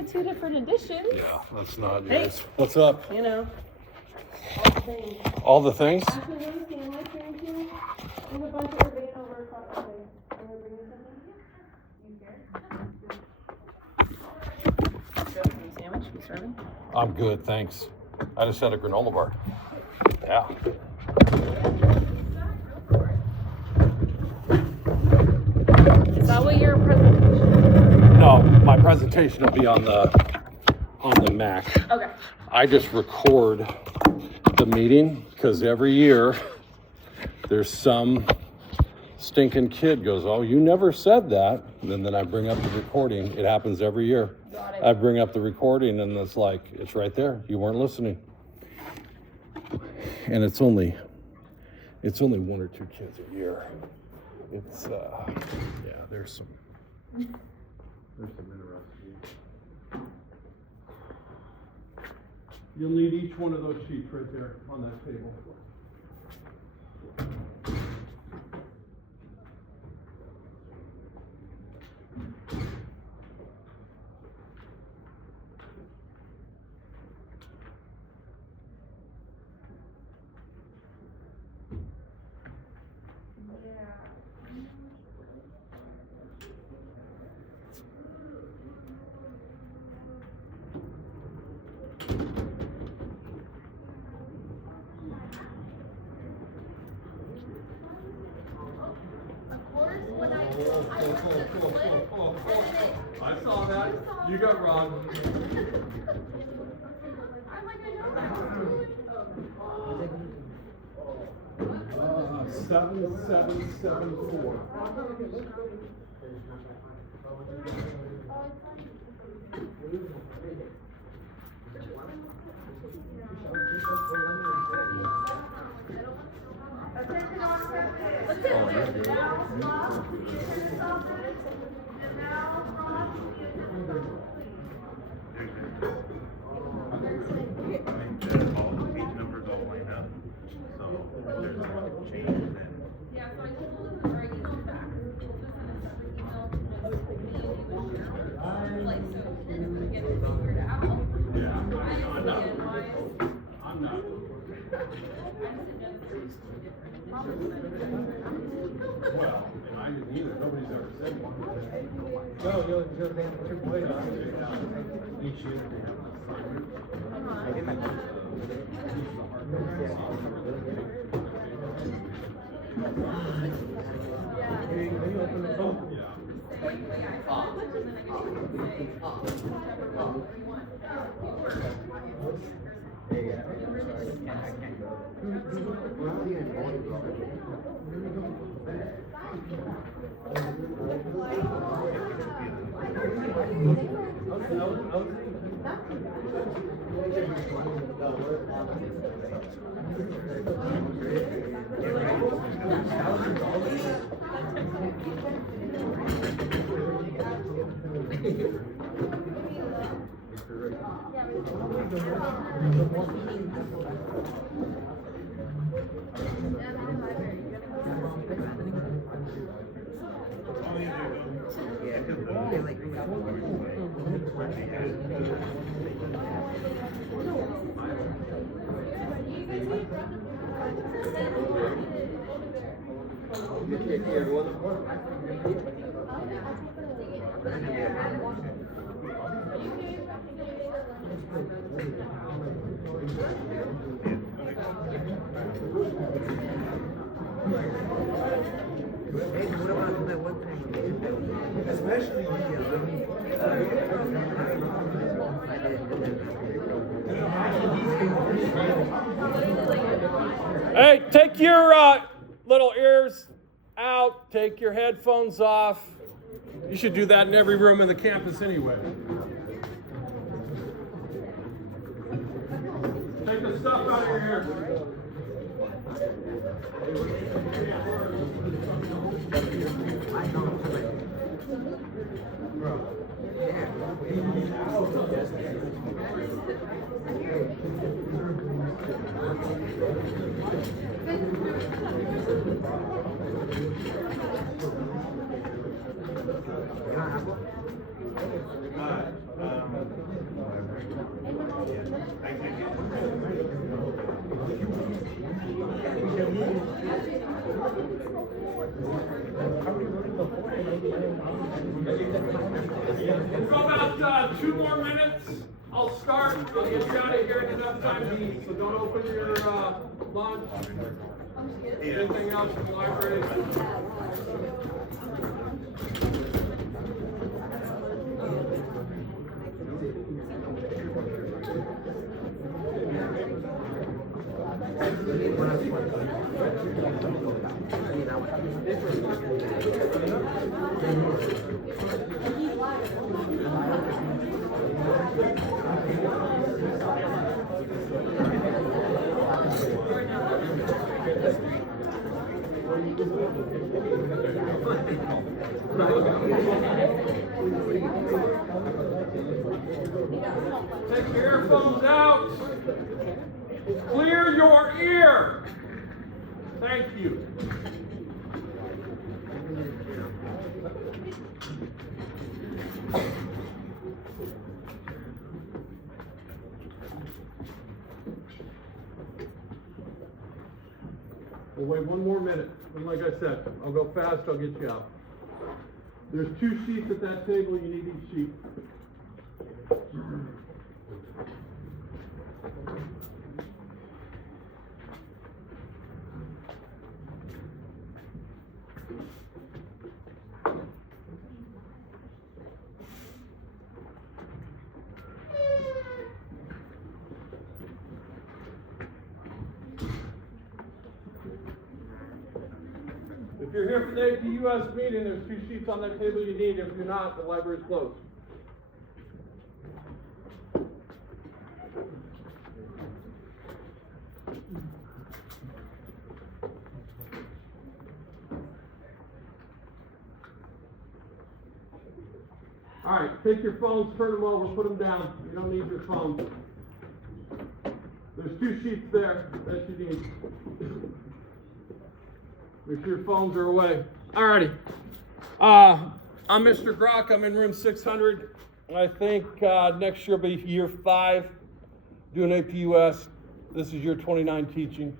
of two different editions. Yeah, that's not Hey. yours. What's up? You know. All the things? Actually, let me see. Am I carrying you? There's a bunch of urbane over across the way. Am I bringing something? You scared? Any sandwich? You starving? I'm good, thanks. I just had a granola bar. Yeah. Is that what your presentation? No, my presentation will be on the Mac. Okay. I just record the meeting because every year there's some stinking kid goes, "Oh, you never said that." And then I bring up the recording. It happens every year. Got it. I bring up the recording and it's like, it's right there. You weren't listening. And it's only one or two kids a year. It's yeah, there's some interesting. You'll need each one of those sheets right there on that table. I saw that. You got wrong. 7774. Well, and I didn't either. Nobody's ever said one. No, you're triple A, you should. Especially Hey, take your little ears out. Take your headphones off. You should do that in every room in the campus anyway. Take the stuff out of your ears. For about 2 more minutes, I'll start. I'll get you out of here in enough time to eat. So don't open your lunch. Anything else from the library? Take your earphones out. Clear your ear. Thank you. We'll wait 1 more minute. And like I said, I'll go fast, I'll get you out. There's 2 sheets at that table, you need each sheet. If you're here for the APUS meeting, there's 2 sheets on that table you need. If you're not, the library's closed. All right, take your phones, turn them over, put them down. You don't need your phones. There's 2 sheets there that you need. Make sure your phones are away. Alrighty. I'm Mr. Grock. I'm in room 600. I think next year will be year 5 doing APUS. This is year 29 teaching.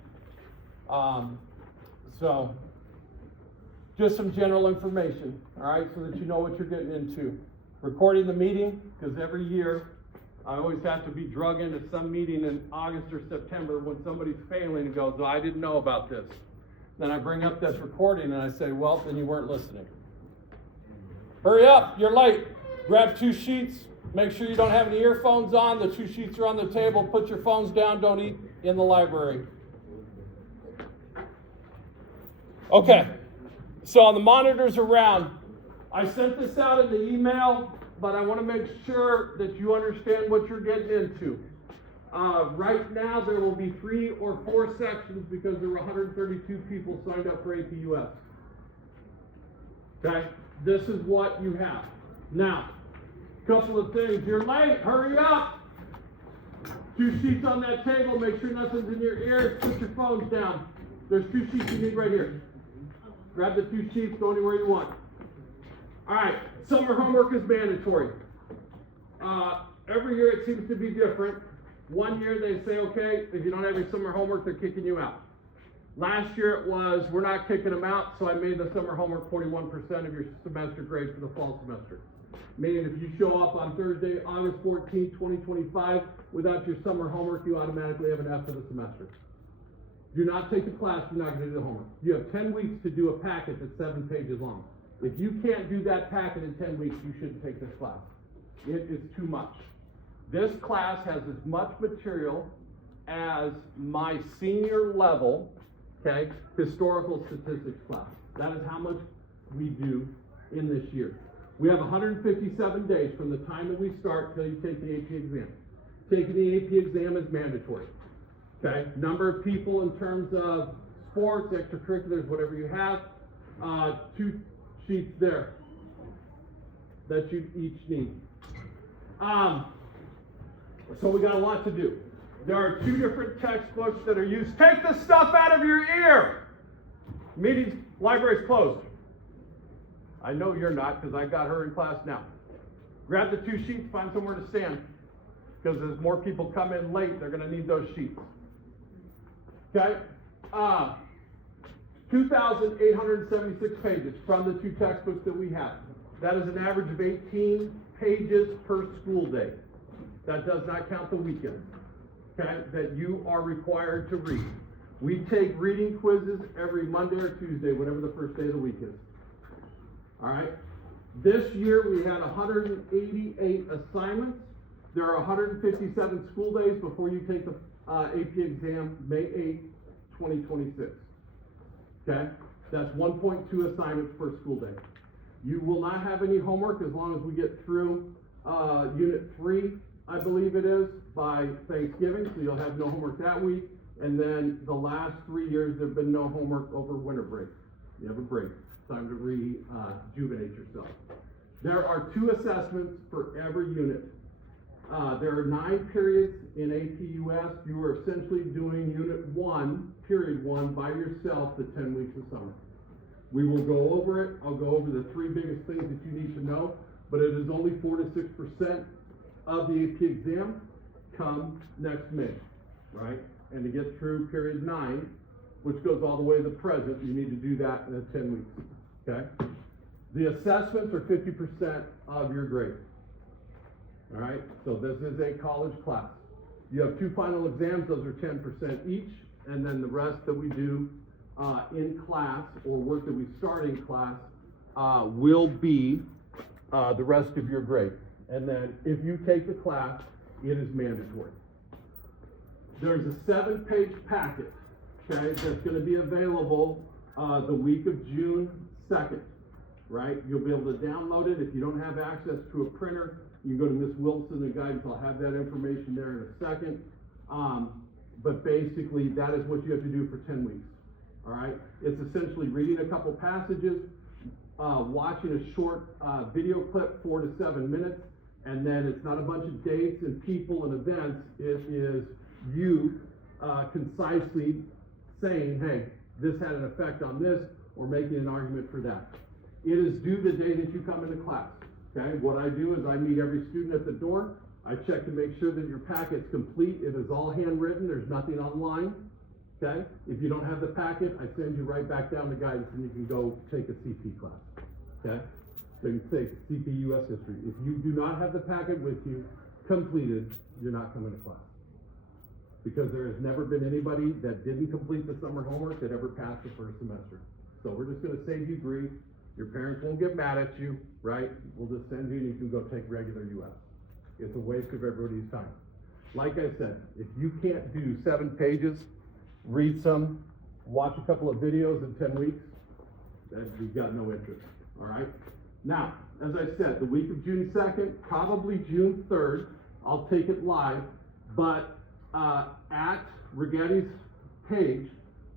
So just some general information, all right, so that you know what you're getting into. Recording the meeting, because every year I always have to be drug into some meeting in August or September when somebody's failing and goes, oh, I didn't know about this. Then I bring up this recording and I say, well, then you weren't listening. Hurry up, you're late. Grab 2 sheets. Make sure you don't have any earphones on. The 2 sheets are on the table. Put your phones down. Don't eat in the library. Okay, so the monitors are around. I sent this out in the email, but I want to make sure that you understand what you're getting into. Right now, there will be 3 or 4 sections because there were 132 people signed up for APUS. Okay, this is what you have. Now, a couple of things. You're late, hurry up. 2 sheets on that table, make sure nothing's in your ears. Put your phones down. There's 2 sheets you need right here. Grab the 2 sheets, go anywhere you want. All right, summer homework is mandatory. Every year it seems to be different. One year they say, okay, if you don't have your summer homework, they're kicking you out. Last year it was, we're not kicking them out, so I made the summer homework 41% of your semester grade for the fall semester. Meaning if you show up on Thursday, August 14, 2025, without your summer homework, you automatically have an F for the semester. Do not take the class, you're not going to do the homework. You have 10 weeks to do a packet that's 7 pages long. If you can't do that packet in 10 weeks, you shouldn't take this class. It is too much. This class has as much material as my senior level, okay, historical statistics class. That is how much we do in this year. We have 157 days from the time that we start till you take the AP exam. Taking the AP exam is mandatory. Okay, number of people in terms of sports, extracurriculars, whatever you have, 2 sheets there that you each need. So we got a lot to do. There are 2 different textbooks that are used. Take the stuff out of your ear. Meetings, library's closed. I know you're not because I got her in class now. Grab the 2 sheets, find somewhere to stand. Because as more people come in late, they're going to need those sheets. Okay? 2,876 pages from the 2 textbooks that we have. That is an average of 18 pages per school day. That does not count the weekends, okay, that you are required to read. We take reading quizzes every Monday or Tuesday, whatever the first day of the week is. All right? This year, we had 188 assignments. There are 157 school days before you take the AP exam, May 8th, 2026. Okay? That's 1.2 assignments per school day. You will not have any homework as long as we get through Unit 3, I believe it is, by Thanksgiving, so you'll have no homework that week. And then the last 3 years, there have been no homework over winter break. You have a break. It's time to rejuvenate yourself. There are 2 assessments for every unit. There are 9 periods in AP US. You are essentially doing Unit 1, Period 1, by yourself the 10 weeks of summer. We will go over it. I'll go over the 3 biggest things that you need to know, but it is only 4 to 6% of the AP exam come next May, right? And to get through Period 9, which goes all the way to the present, you need to do that in 10 weeks, okay? The assessments are 50% of your grade, all right? So this is a college class. You have 2 final exams, those are 10% each, and then the rest that we do in class, or work that we start in class, will be the rest of your grade. And then if you take the class, it is mandatory. There's a 7-page packet, okay, that's gonna be available the week of June 2nd, right? You'll be able to download it. If you don't have access to a printer, you can go to Ms. Wilson and Guidance. I'll have that information there in a second. But basically, that is what you have to do for 10 weeks, all right? It's essentially reading a couple passages, watching a short video clip, 4 to 7 minutes, and then it's not a bunch of dates and people and events. It is you concisely saying, hey, this had an effect on this, or making an argument for that. It is due the day that you come into class, okay? What I do is I meet every student at the door. I check to make sure that your packet's complete. It is all handwritten. There's nothing online, okay? If you don't have the packet, I send you right back down to Guidance and you can go take a CP class, okay? So you can take CP US History. If you do not have the packet with you completed, you're not coming to class. Because there has never been anybody that didn't complete the summer homework that ever passed the first semester. So we're just gonna save you grief. Your parents won't get mad at you, right? We'll just send you and you can go take regular US. It's a waste of everybody's time. Like I said, if you can't do 7 pages, read some, watch a couple of videos in 10 weeks, then you've got no interest, all right? Now, as I said, the week of June 2nd, probably June 3rd, I'll take it live, but at Rigetti's page,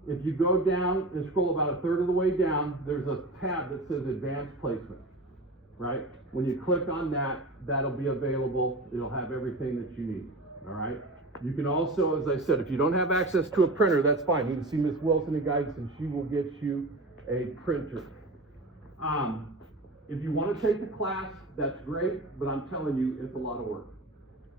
if you go down and scroll about a third of the way down, there's a tab that says Advanced Placement, right? When you click on that, that'll be available. It'll have everything that you need, all right? You can also, as I said, if you don't have access to a printer, that's fine. You can see Ms. Wilson in Guidance and she will get you a printer. If you want to take the class, that's great, but I'm telling you, it's a lot of work.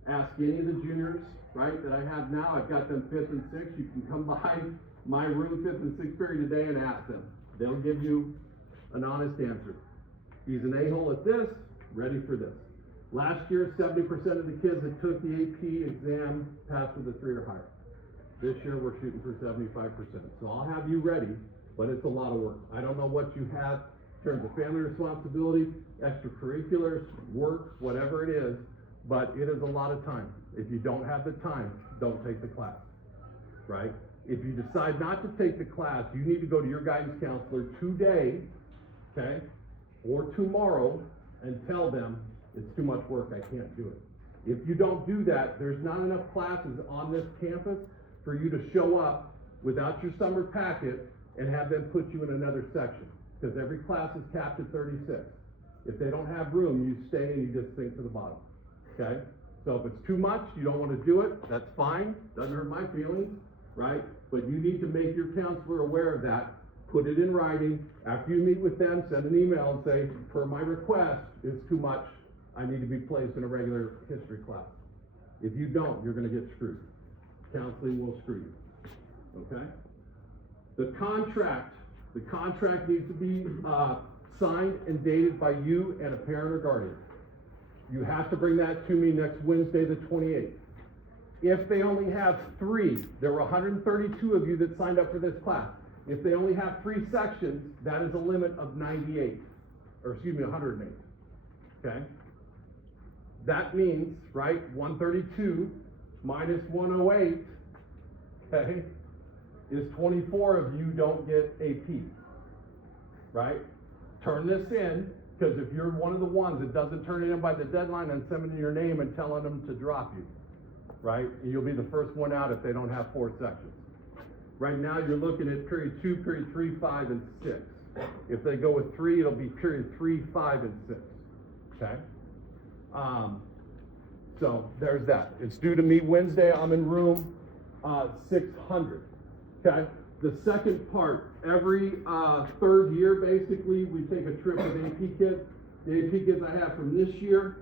Ask any of the juniors, right, that I have now. I've got them 5th and 6th. You can come by my room 5th and 6th period today and ask them. They'll give you an honest answer. He's an a-hole at this, ready for this. Last year, 70% of the kids that took the AP exam passed with a 3 or higher. This year, we're shooting for 75%. So I'll have you ready, but it's a lot of work. I don't know what you have in terms of family responsibility, extracurriculars, work, whatever it is, but it is a lot of time. If you don't have the time, don't take the class, right? If you decide not to take the class, you need to go to your guidance counselor today, okay, or tomorrow, and tell them it's too much work, I can't do it. If you don't do that, there's not enough classes on this campus for you to show up without your summer packet and have them put you in another section, because every class is capped at 36. If they don't have room, you stay and you just sink to the bottom, okay? So if it's too much, you don't want to do it, that's fine, doesn't hurt my feelings, right? But you need to make your counselor aware of that, put it in writing. After you meet with them, send an email and say, per my request, it's too much, I need to be placed in a regular history class. If you don't, you're gonna get screwed. Counseling will screw you, okay? The contract needs to be signed and dated by you and a parent or guardian. You have to bring that to me next Wednesday, the 28th. If they only have 3, there were 132 of you that signed up for this class. If they only have 3 sections, that is a limit of 98, or excuse me, 108, okay? That means, right, 132 minus 108, okay, is 24 of you don't get AP, right? Turn this in, because if you're one of the ones that doesn't turn it in by the deadline, then send in your name and telling them to drop you, right? And you'll be the first one out if they don't have 4 sections. Right now, you're looking at period 2, period 3, 5, and 6. If they go with 3, it'll be period 3, 5, and 6, okay? So there's that. It's due to me Wednesday. I'm in room 600, okay? The second part, every 3rd year, basically, we take a trip with AP kids. The AP kids I have from this year,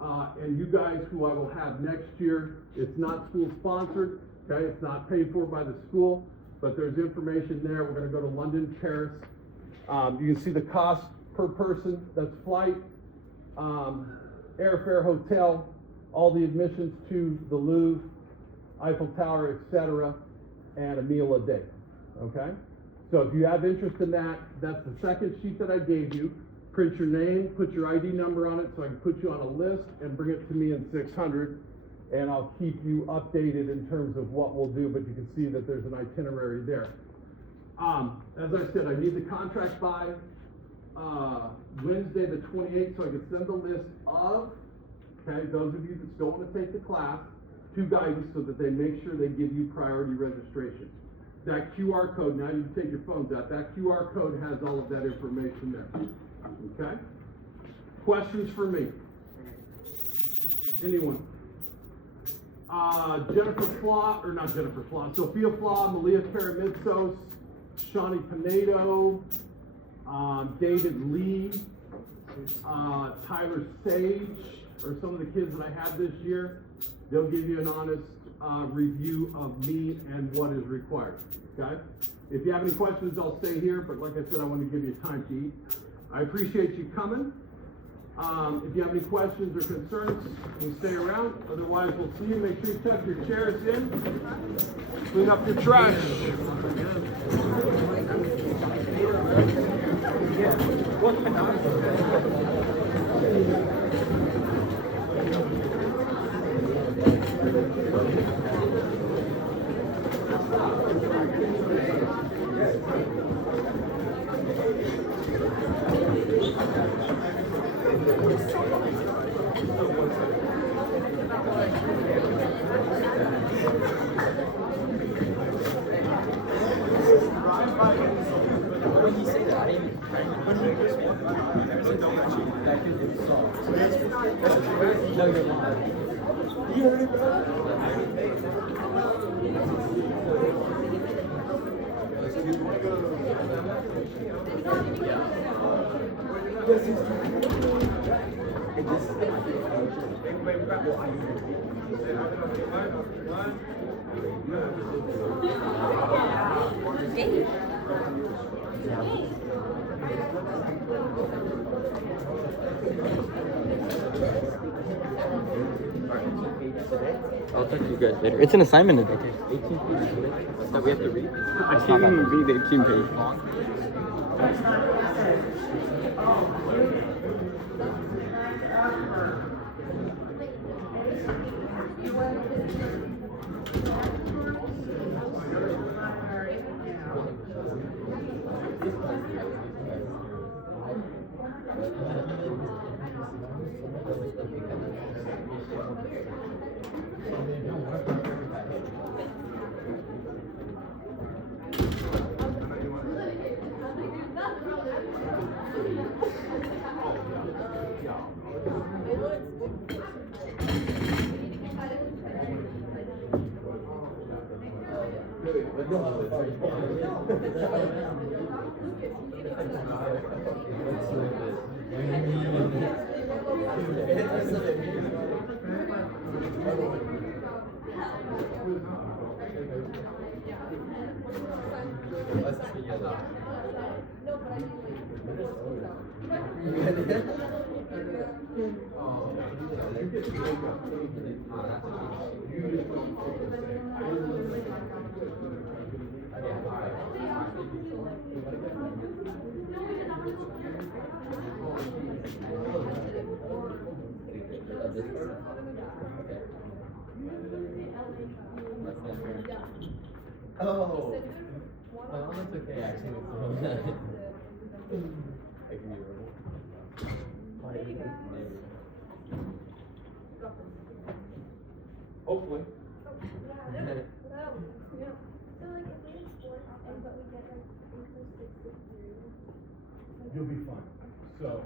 and you guys who I will have next year. It's not school sponsored, okay? It's not paid for by the school, but there's information there. We're gonna go to London, Paris. You can see the cost per person. That's flight, airfare, hotel, all the admissions to the Louvre, Eiffel Tower, etc., and a meal a day, okay? So if you have interest in that, that's the second sheet that I gave you. Print your name, put your ID number on it so I can put you on a list and bring it to me in 600, and I'll keep you updated in terms of what we'll do, but you can see that there's an itinerary there. As I said, I need the contract by Wednesday the 28th so I can send the list of, okay, those of you that still want to take the class, to guidance so that they make sure they give you priority registration. That QR code, now you can take your phones out, that QR code has all of that information there, okay? Questions for me? Anyone? Jennifer Flaw, or not Jennifer Flaw, Sophia Flaw, Malia Karamitsos, Shawnee Pinedo, David Lee, Tyler Sage, or some of the kids that I have this year. They'll give you an honest review of me and what is required, okay? If you have any questions, I'll stay here, but like I said, I want to give you time to eat. I appreciate you coming. If you have any questions or concerns, you can stay around. Otherwise, we'll see you. Make sure you tuck your chairs in. Clean up your trash. When you say that, I didn't put it in this one. I said, don't actually, that dude didn't solve. So that's no, you're lying. You heard it, bro? I'll talk to you guys later. It's an assignment today. 18 pages that we have to read. I can't even read the 18 page long. Oh. Well, that's okay, actually. I can be verbal. Maybe. Hopefully. You'll be fine. So,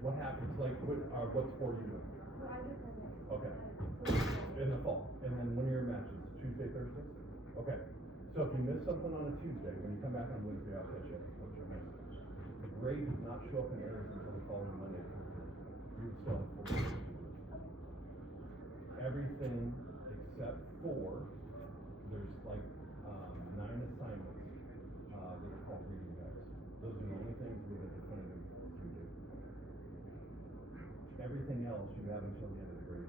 what happens, like, what sport are you doing? Okay. In the fall, and then when are your matches? Tuesday, Thursday? Okay. So if you miss something on a Tuesday, when you come back on Wednesday, I'll catch you. What you missed. The grade does not show up in errors until the following Monday. You still have 4 days. Everything except for, there's like 9 assignments that are called reading guides. Those are the only things with a definitive to do. Everything else you have until the end of the grade.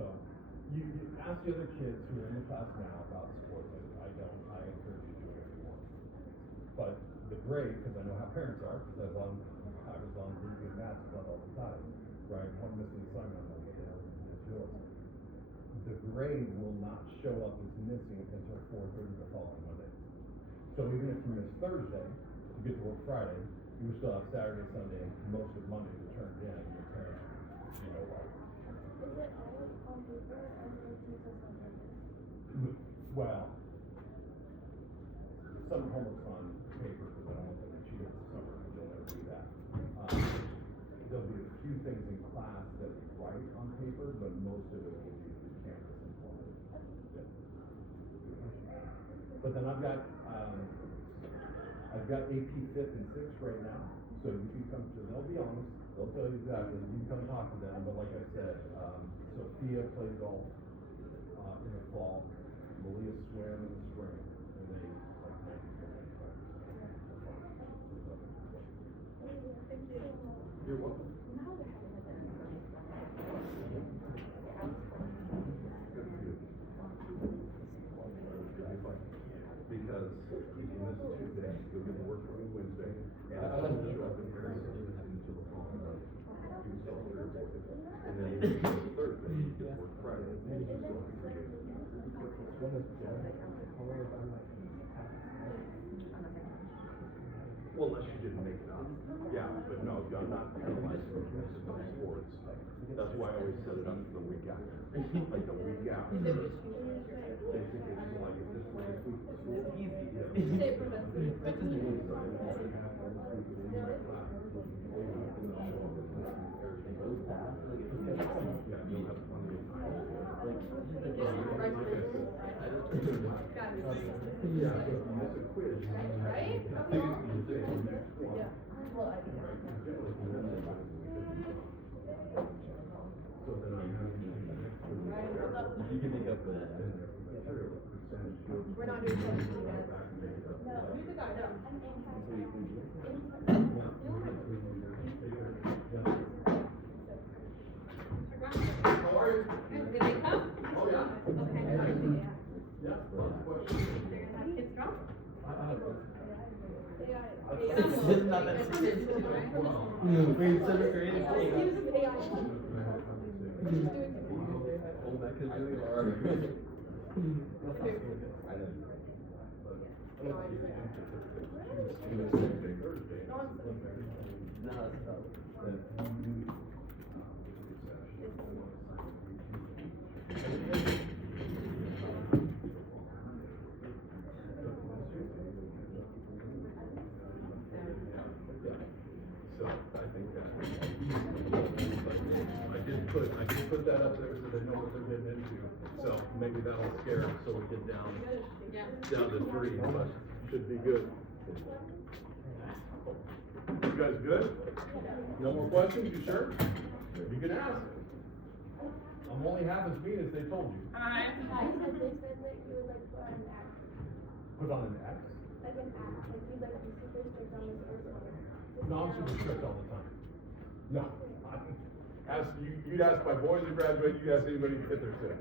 So you ask the other kids who are in the class now about sports. I don't. I encourage you to do it more. But the grade, because I know how parents are, because I was on really good math club all the time, right? One missing assignment on that, the grade will not show up as missing until 4:30 the following Monday. So even if you miss Thursday, you get to work Friday, you still have Saturday, Sunday, and most of Monday to turn it in, and your parents, you know why. Is it always on paper or is it people something? Well, some homework's on paper, because I don't want them to cheat over the summer, because they'll never do that. There'll be a few things in class that we write on paper, but most of it will be campus informed. Yeah. But then I've got AP 5th and 6th right now, so you can come to, they'll be honest, they'll tell you exactly, you can come talk to them, but like I said, Sophia played golf, in the fall, Malia swam in the spring, and they, like, 90%. You're welcome. Good for you. Because if you miss Tuesday, you'll get to work on Wednesday, and it's going to show up in here until the following month. You still have Thursday. And then you miss Thursday, you get to work Friday, and you still have 3 days. Well, unless you didn't make it up. Yeah, but no, I'm not penalized for missing those sports. That's why I always set it up for the week after. Like the week after. They think it's like, if this was this week, this week. Yeah. Yeah, you'll have plenty of time. Yeah, so if you miss a quiz, you Right? so then I'm having You can make up for that. We're not doing that. No, who's the guy? How are you? Did they come? Oh, yeah. Okay. Yeah, lots of questions. Kids drunk? This is not that serious. Wait, 7th grade is Oh, that kid's doing hard. I know. No, that's tough. So I think I did put that up there so they know what they're getting into. So maybe that'll scare them, so we get down to 3, but should be good. You guys good? No more questions? You sure? You can ask. I'm only half as mean as they told you. Hi. They said that you would like put on an act, Put on an X? like an act, like you'd like to be super strict on this person. No, I'm super strict all the time. No, You'd ask my boys who graduate, you'd ask anybody to hit their six.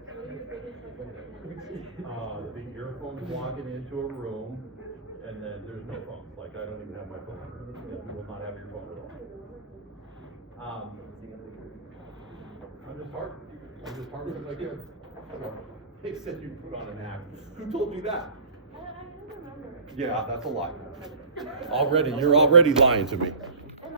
The earphones walking into a room, and then there's no phones, like I don't even have my phone, you will not have your phone at all. I'm just hard because I can. So, they said you put on an act, who told you that? I don't remember. Yeah, that's a lie. You're already lying to me.